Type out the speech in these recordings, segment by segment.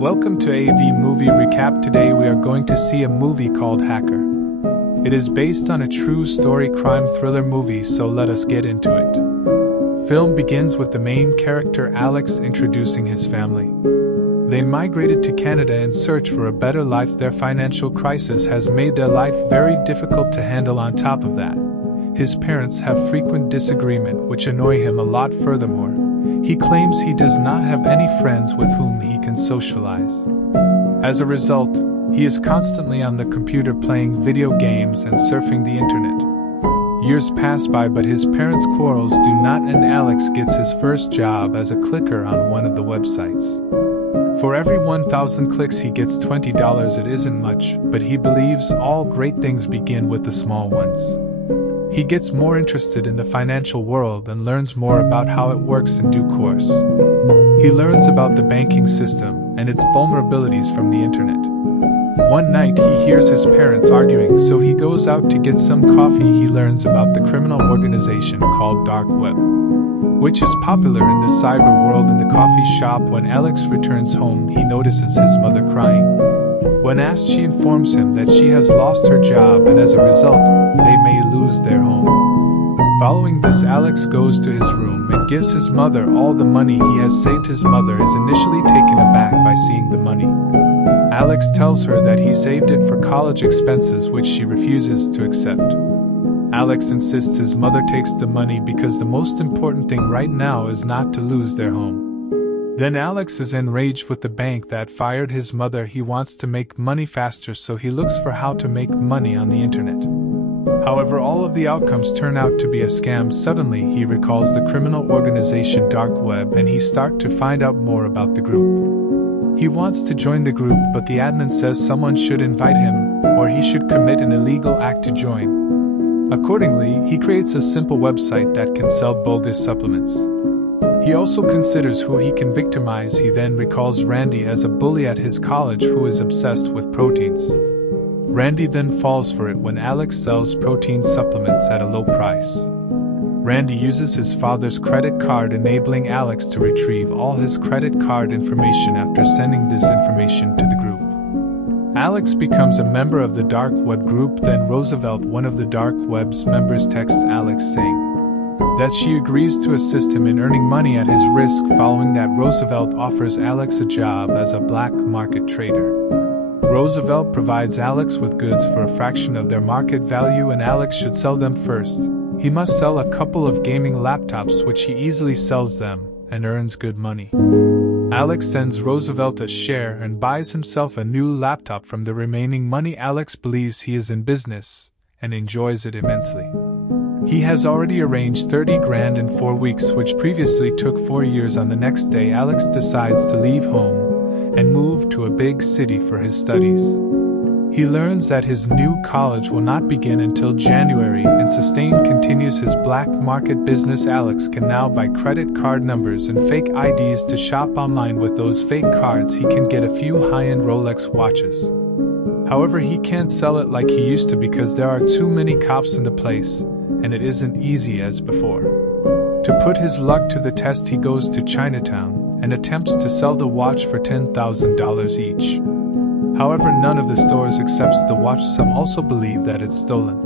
Welcome to AV Movie Recap. Today we are going to see a movie called Hacker. It is based on a true story crime thriller movie, so let us get into it. Film begins with the main character Alex introducing his family. They migrated to Canada in search for a better life. Their financial crisis has made their life very difficult to handle. On top of that, his parents have frequent disagreement which annoy him a lot. Furthermore, he claims he does not have any friends with whom he can socialize. As a result, he is constantly on the computer playing video games and surfing the internet. Years pass by, but his parents' quarrels do not end. Alex gets his first job as a clicker on one of the websites. For every 1,000 clicks he gets $20. It isn't much, but he believes all great things begin with the small ones. He gets more interested in the financial world and learns more about how it works in due course. He learns about the banking system and its vulnerabilities from the internet. One night he hears his parents arguing, so he goes out to get some coffee. He learns about the criminal organization called Dark Web, which is popular in the cyber world. In the coffee shop, when Alex returns home, he notices his mother crying. When asked, she informs him that she has lost her job and as a result, they may lose their home. Following this, Alex goes to his room and gives his mother all the money he has saved. His mother is initially taken aback by seeing the money. Alex tells her that he saved it for college expenses, which she refuses to accept. Alex insists his mother takes the money because the most important thing right now is not to lose their home. Then Alex is enraged with the bank that fired his mother. He wants to make money faster, so he looks for how to make money on the internet. However, all of the outcomes turn out to be a scam. Suddenly, he recalls the criminal organization Dark Web and he starts to find out more about the group. He wants to join the group, but the admin says someone should invite him or he should commit an illegal act to join. Accordingly, he creates a simple website that can sell bogus supplements. He also considers who he can victimize. He then recalls Randy as a bully at his college who is obsessed with proteins. Randy then falls for it when Alex sells protein supplements at a low price. Randy uses his father's credit card, enabling Alex to retrieve all his credit card information. After sending this information to the group, Alex becomes a member of the Dark Web group. Then Roosevelt, one of the Dark Web's members, texts Alex saying that she agrees to assist him in earning money at his risk. Following that, Roosevelt offers Alex a job as a black market trader. Roosevelt provides Alex with goods for a fraction of their market value and Alex should sell them first. He must sell a couple of gaming laptops, which he easily sells them and earns good money. Alex sends Roosevelt a share and buys himself a new laptop. From the remaining money, Alex believes he is in business and enjoys it immensely. He has already arranged 30 grand in 4 weeks, which previously took 4 years. On the next day, Alex decides to leave home and move to a big city for his studies. He learns that his new college will not begin until January, and Sustain continues his black market business. Alex can now buy credit card numbers and fake IDs to shop online. With those fake cards, he can get a few high-end Rolex watches. However, he can't sell it like he used to because there are too many cops in the place, and it isn't easy as before. To put his luck to the test, he goes to Chinatown and attempts to sell the watch for $10,000 each. However, none of the stores accepts the watch. Some also believe that it's stolen.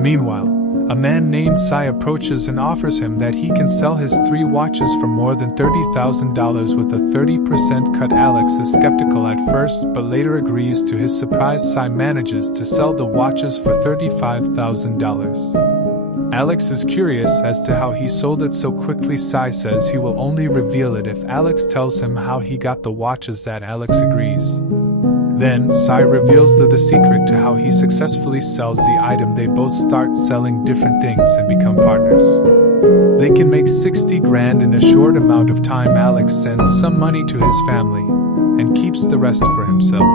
Meanwhile, a man named Sai approaches and offers him that he can sell his 3 watches for more than $30,000 with a 30% cut. Alex is skeptical at first, but later agrees. To his surprise, Sai manages to sell the watches for $35,000. Alex is curious as to how he sold it so quickly. Sai says he will only reveal it if Alex tells him how he got the watches. That Alex agrees. Then, Sai reveals the secret to how he successfully sells the item. They both start selling different things and become partners. They can make 60 grand in a short amount of time. Alex sends some money to his family and keeps the rest for himself.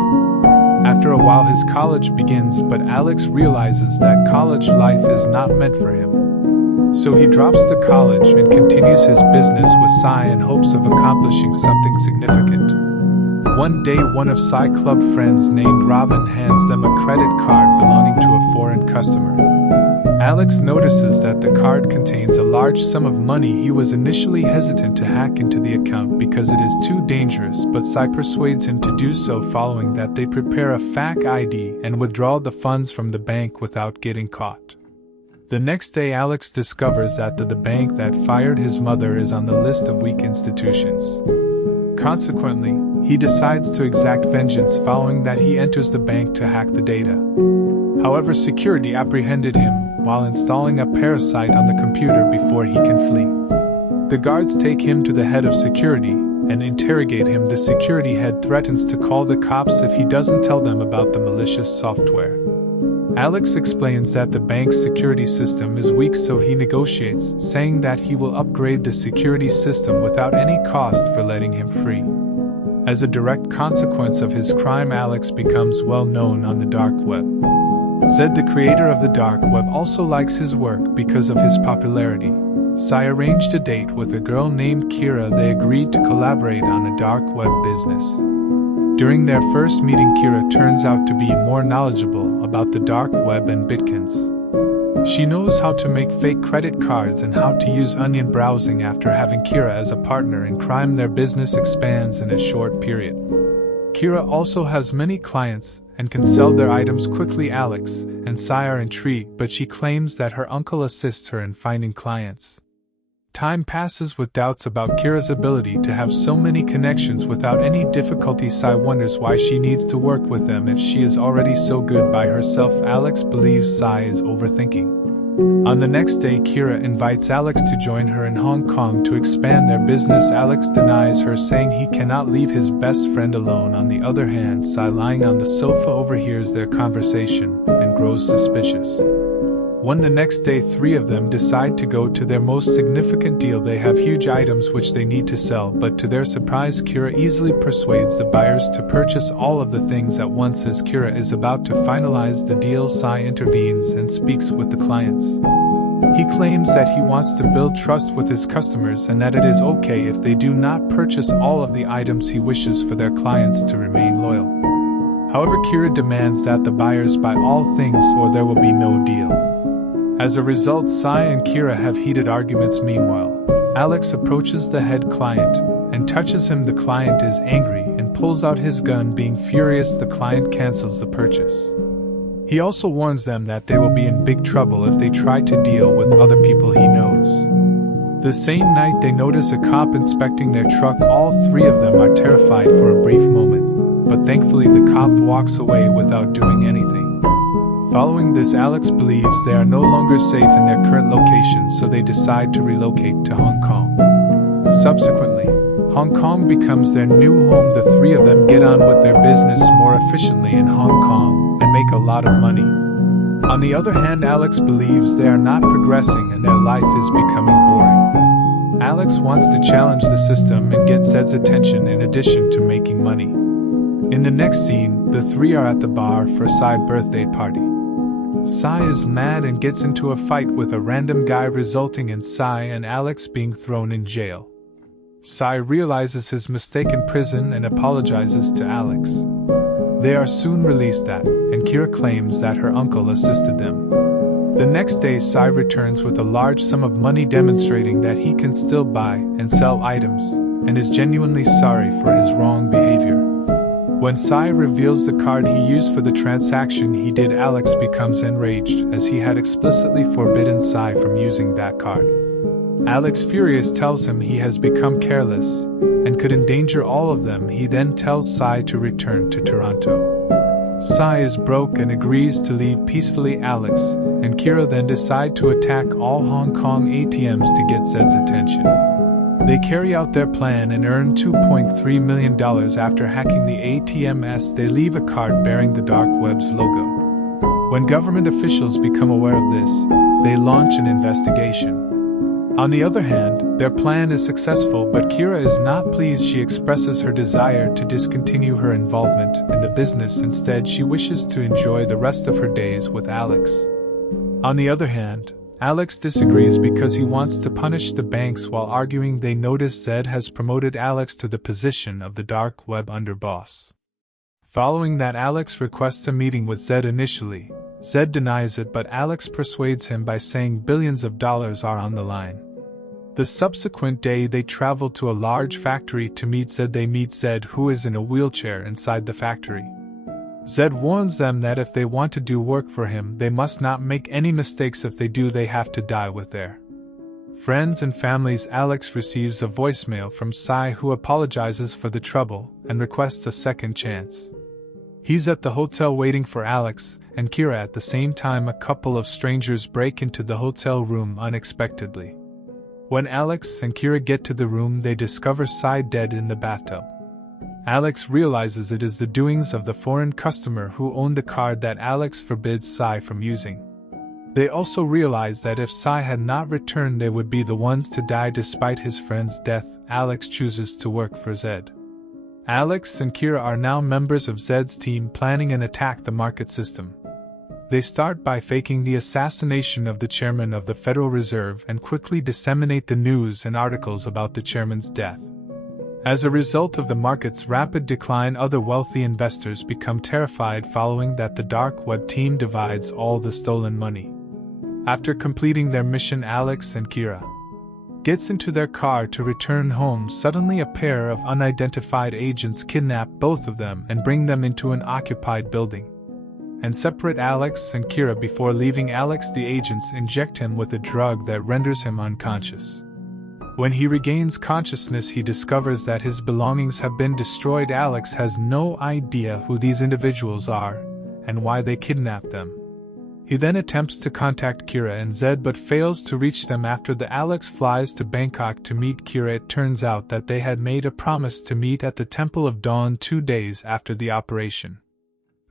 After a while, his college begins, but Alex realizes that college life is not meant for him. So he drops the college and continues his business with Sai in hopes of accomplishing something significant. One day, one of Sai club friends named Robin hands them a credit card belonging to a foreign customer. Alex notices that the card contains a large sum of money. He was initially hesitant to hack into the account because it is too dangerous, but Sai persuades him to do so following that they prepare a fake ID and withdraw the funds from the bank without getting caught. The next day, Alex discovers that the bank that fired his mother is on the list of weak institutions. Consequently, he decides to exact vengeance following that he enters the bank to hack the data. However, security apprehended him while installing a parasite on the computer before he can flee. The guards take him to the head of security and interrogate him. The security head threatens to call the cops if he doesn't tell them about the malicious software. Alex explains that the bank's security system is weak, so he negotiates, saying that he will upgrade the security system without any cost for letting him free. As a direct consequence of his crime, Alex becomes well known on the dark web. Zed, the creator of the dark web, also likes his work because of his popularity. Sai arranged a date with a girl named Kira. They agreed to collaborate on a dark web business. During their first meeting, Kira turns out to be more knowledgeable about the dark web and Bitcoins. She knows how to make fake credit cards and how to use onion browsing. After having Kira as a partner in crime, their business expands in a short period. Kira also has many clients and can sell their items quickly. Alex and Sai are intrigued, but she claims that her uncle assists her in finding clients. Time passes with doubts about Kira's ability to have so many connections without any difficulty. Sai wonders why she needs to work with them if she is already so good by herself. Alex believes Sai is overthinking. On the next day, Kira invites Alex to join her in Hong Kong to expand their business. Alex denies her, saying he cannot leave his best friend alone. On the other hand, Sai, lying on the sofa, overhears their conversation and grows suspicious. When the next day, three of them decide to go to their most significant deal. They have huge items which they need to sell, but to their surprise, Kira easily persuades the buyers to purchase all of the things at once. As Kira is about to finalize the deal, Sai intervenes and speaks with the clients. He claims that he wants to build trust with his customers and that it is okay if they do not purchase all of the items. He wishes for their clients to remain loyal. However, Kira demands that the buyers buy all things or there will be no deal. As a result, Sai and Kira have heated arguments. Meanwhile, Alex approaches the head client and touches him. The client is angry and pulls out his gun. Being furious, the client cancels the purchase. He also warns them that they will be in big trouble if they try to deal with other people he knows. The same night, they notice a cop inspecting their truck. All three of them are terrified for a brief moment, but thankfully the cop walks away without doing anything. Following this, Alex believes they are no longer safe in their current location, so they decide to relocate to Hong Kong. Subsequently, Hong Kong becomes their new home. The three of them get on with their business more efficiently in Hong Kong and make a lot of money. On the other hand, Alex believes they are not progressing and their life is becoming boring. Alex wants to challenge the system and get Zed's attention in addition to making money. In the next scene, the three are at the bar for Sai's birthday party. Sai is mad and gets into a fight with a random guy, resulting in Sai and Alex being thrown in jail. Sai realizes his mistake in prison and apologizes to Alex. They are soon released, and Kira claims that her uncle assisted them. The next day, Sai returns with a large sum of money, demonstrating that he can still buy and sell items, and is genuinely sorry for his wrong behavior. When Sai reveals the card he used for the transaction he did, Alex becomes enraged, as he had explicitly forbidden Sai from using that card. Alex, furious, tells him he has become careless and could endanger all of them. He then tells Sai to return to Toronto. Sai is broke and agrees to leave peacefully. Alex and Kira then decide to attack all Hong Kong ATMs to get Zed's attention. They carry out their plan and earn $2.3 million after hacking the ATMs. They leave a card bearing the dark web's logo. When government officials become aware of this, they launch an investigation. On the other hand, their plan is successful, but Kira is not pleased. She expresses her desire to discontinue her involvement in the business. Instead, she wishes to enjoy the rest of her days with Alex. On the other hand, Alex disagrees because he wants to punish the banks. While arguing, they notice Zed has promoted Alex to the position of the dark web underboss. Following that, Alex requests a meeting with Zed initially, Zed denies it, but Alex persuades him by saying billions of dollars are on the line. The subsequent day they travel to a large factory to meet Zed. They meet Zed, who is in a wheelchair inside the factory. Zed warns them that if they want to do work for him, they must not make any mistakes. If they do, they have to die with their friends and families. Alex receives a voicemail from Sai, who apologizes for the trouble and requests a second chance. He's at the hotel waiting for Alex and Kira. At the same time, a couple of strangers break into the hotel room unexpectedly. When Alex and Kira get to the room, they discover Sai dead in the bathtub. Alex realizes it is the doings of the foreign customer who owned the card that Alex forbids Sai from using. They also realize that if Sai had not returned, they would be the ones to die. Despite his friend's death, Alex chooses to work for Zed. Alex and Kira are now members of Zed's team, planning an attack the market system. They start by faking the assassination of the chairman of the Federal Reserve and quickly disseminate the news and articles about the chairman's death. As a result of the market's rapid decline, other wealthy investors become terrified, following that the dark web team divides all the stolen money. After completing their mission, Alex and Kira gets into their car to return home. Suddenly, a pair of unidentified agents kidnap both of them and bring them into an occupied building and separate Alex and Kira. Before leaving Alex, the agents inject him with a drug that renders him unconscious. When he regains consciousness, he discovers that his belongings have been destroyed. Alex has no idea who these individuals are and why they kidnapped them. He then attempts to contact Kira and Zed but fails to reach them. After Alex flies to Bangkok to meet Kira, it turns out that they had made a promise to meet at the Temple of Dawn 2 days after the operation.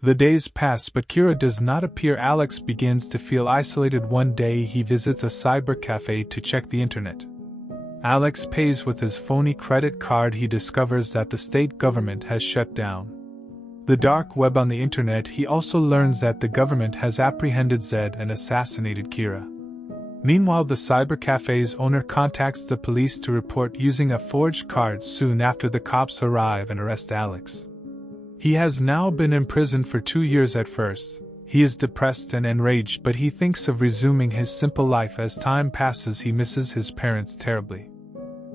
The days pass, but Kira does not appear. Alex begins to feel isolated. One day he visits a cyber cafe to check the internet. Alex pays with his phony credit card. He discovers that the state government has shut down the dark web on the internet. He also learns that the government has apprehended Zed and assassinated Kira. Meanwhile, the cyber cafe's owner contacts the police to report using a forged card. Soon after, the cops arrive and arrest Alex. He has now been imprisoned for 2 years. At first, he is depressed and enraged, but he thinks of resuming his simple life. As time passes, he misses his parents terribly.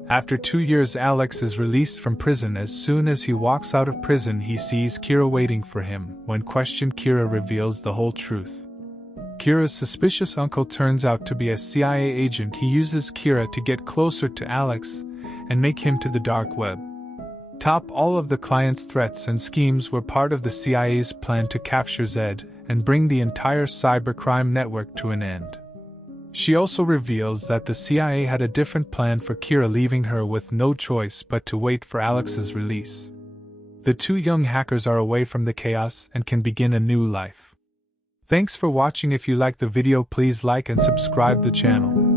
After 2 years, Alex is released from prison. As soon as he walks out of prison, he sees Kira waiting for him. When questioned, Kira reveals the whole truth. Kira's suspicious uncle turns out to be a CIA agent. He uses Kira to get closer to Alex and make him to the dark web. All of the client's threats and schemes were part of the CIA's plan to capture Zed and bring the entire cybercrime network to an end. She also reveals that the CIA had a different plan for Kira, leaving her with no choice but to wait for Alex's release. The two young hackers are away from the chaos and can begin a new life. Thanks for watching. If you liked the video, please like and subscribe the channel.